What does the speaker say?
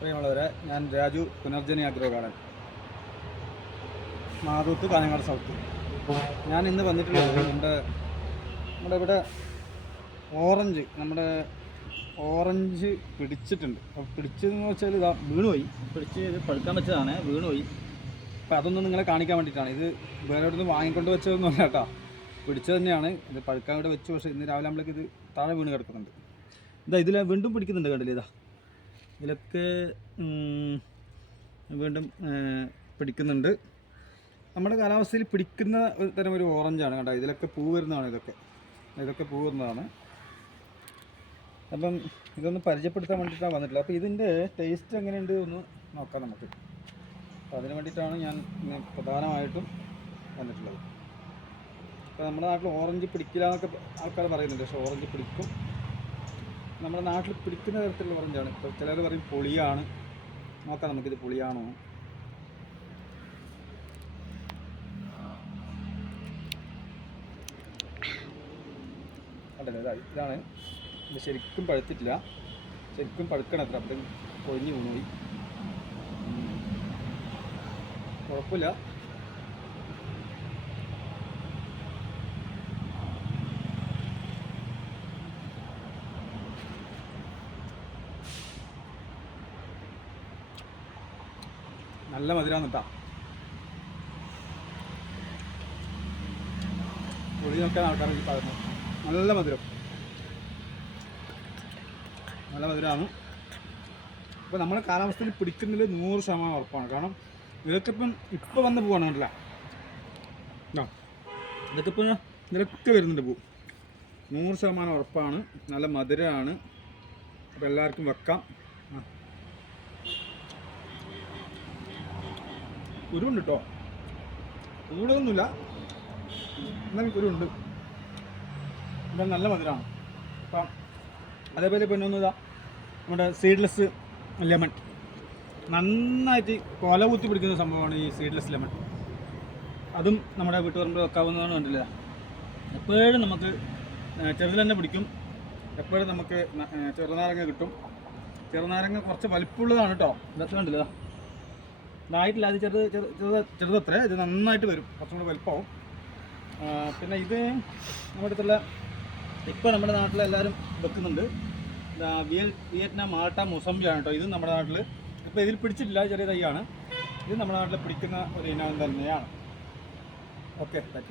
പ്രിയമുള്ളവരെ, ഞാൻ Raju, Punarjani agro garden, Mathuth, Kanhangad south. ഞാൻ ഇന്ന് വന്നിട്ടുള്ളത് നമ്മുടെ ഇവിടെ ഓറഞ്ച് പിടിച്ചിട്ടുണ്ട്. അപ്പോൾ പിടിച്ചതെന്ന് വെച്ചാൽ ഇതാ വീണുപോയി. പിടിച്ച് ഇത് പഴുക്കാൻ വെച്ചതാണ്, വീണുപോയി. അപ്പോൾ അതൊന്നും നിങ്ങളെ കാണിക്കാൻ വേണ്ടിയിട്ടാണ്. ഇത് വേറെ ഇവിടെ നിന്ന് വാങ്ങിക്കൊണ്ട് വെച്ചതൊന്നുമല്ല കേട്ടോ, പിടിച്ചത് തന്നെയാണ്. ഇത് പഴുക്കാൻ ഇവിടെ വെച്ചു. പക്ഷേ ഇന്ന് രാവിലെ നമ്മളേക്ക് ഇത് താഴെ വീണ് കിടക്കുന്നുണ്ട്. ഇതാ ഇതിൽ വീണ്ടും പിടിക്കുന്നുണ്ട്, കണ്ടില്ലേ? ഇതാ ഇതിലൊക്കെ വീണ്ടും പിടിക്കുന്നുണ്ട്. നമ്മുടെ കാലാവസ്ഥയിൽ പിടിക്കുന്ന ഒരു തരം ഒരു ഓറഞ്ചാണ് കേട്ടോ. ഇതിലൊക്കെ പൂ വരുന്നതാണ്. ഇതൊക്കെ പൂ വരുന്നതാണ്. അപ്പം ഇതൊന്ന് പരിചയപ്പെടുത്താൻ വേണ്ടിയിട്ടാണ് വന്നിട്ടുള്ളത്. അപ്പോൾ ഇതിൻ്റെ ടേസ്റ്റ് എങ്ങനെയുണ്ട് ഒന്ന് നോക്കാം നമുക്ക്. അപ്പോൾ അതിന് വേണ്ടിയിട്ടാണ് ഞാൻ പ്രധാനമായിട്ടും വന്നിട്ടുള്ളത്. അപ്പോൾ നമ്മുടെ നാട്ടിൽ ഓറഞ്ച് പിടിക്കില്ല എന്നൊക്കെ ആൾക്കാർ പറയുന്നുണ്ട്. പക്ഷേ ഓറഞ്ച് പിടിക്കും. നമ്മുടെ നാട്ടിൽ പിടിക്കുന്ന തരത്തിലുള്ള ഓറഞ്ചാണ്. ഇപ്പോൾ ചിലർ പറയും പുളിയാണ്. നോക്കാം നമുക്കിത് പുളിയാണോ. കണ്ടല്ലേ, ഇതാണ്. ഇത് ശരിക്കും പഴുത്തിട്ടില്ല. ശരിക്കും പഴുക്കണം അത്ര. അപ്പം കൊഴിഞ്ഞ് വീണുപോയി. കുഴപ്പമില്ല. നല്ല മധുരമാണ് കേട്ടോ. പൊടി നോക്കാൻ ആൾക്കാർ പറഞ്ഞു. നല്ല മധുരമാണ്. ഇപ്പോൾ നമ്മുടെ കാലാവസ്ഥയിൽ പിടിക്കുന്നതിൽ 100% ഉറപ്പാണ്. കാരണം ഇതൊക്കെ ഇപ്പം വന്ന് പോവാണ്. കണ്ടില്ല, ഇതിലൊക്കെ വരുന്നുണ്ട് പൂ. 100% ഉറപ്പാണ്. നല്ല മധുരമാണ്. അപ്പോൾ എല്ലാവർക്കും വെക്കാം. കുരുണ്ട് കേട്ടോ, കൂടുതലൊന്നുമില്ല, എന്നാലും കുരുണ്ട്. ഇപ്പം നല്ല മധുരമാണ്. അപ്പം അതേപോലെ പൊന്നൊന്നുമിതാ നമ്മുടെ സീഡ്ലെസ് ലെമൺ. നന്നായിട്ട് കൊല കുത്തി പിടിക്കുന്ന സംഭവമാണ് ഈ സീഡ്ലെസ് ലെമൺ. അതും നമ്മുടെ വീട്ടുപറമ്പിൽ വെക്കാവുന്നതാണ്. കണ്ടില്ല, എപ്പോഴും നമുക്ക് ചെറുതിൽ തന്നെ പിടിക്കും. എപ്പോഴും നമുക്ക് ചെറുനാരങ്ങ കിട്ടും. ചെറുനാരങ്ങ കുറച്ച് വലിപ്പമുള്ളതാണ് കേട്ടോ. ഇതൊക്കെ കണ്ടില്ല, ഇതായിട്ടില്ല. അത് ചെറുതത്ര. ഇത് നന്നായിട്ട് വരും, കുറച്ചും കൂടി വലിപ്പമാവും. പിന്നെ ഇത് നമ്മുടെ അടുത്തുള്ള ഇപ്പോൾ നമ്മുടെ നാട്ടിലെല്ലാവരും വെക്കുന്നുണ്ട്. വിയറ്റ്നാം മാൾട്ട മുസംബിയാണ് കേട്ടോ. ഇത് നമ്മുടെ നാട്ടിൽ ഇപ്പോൾ ഇതിൽ പിടിച്ചിട്ടില്ല, ചെറിയ തൈയാണ്. ഇത് നമ്മുടെ നാട്ടിൽ പിടിക്കുന്ന ഒരു ഇനം തന്നെയാണ്. Okay, thank you.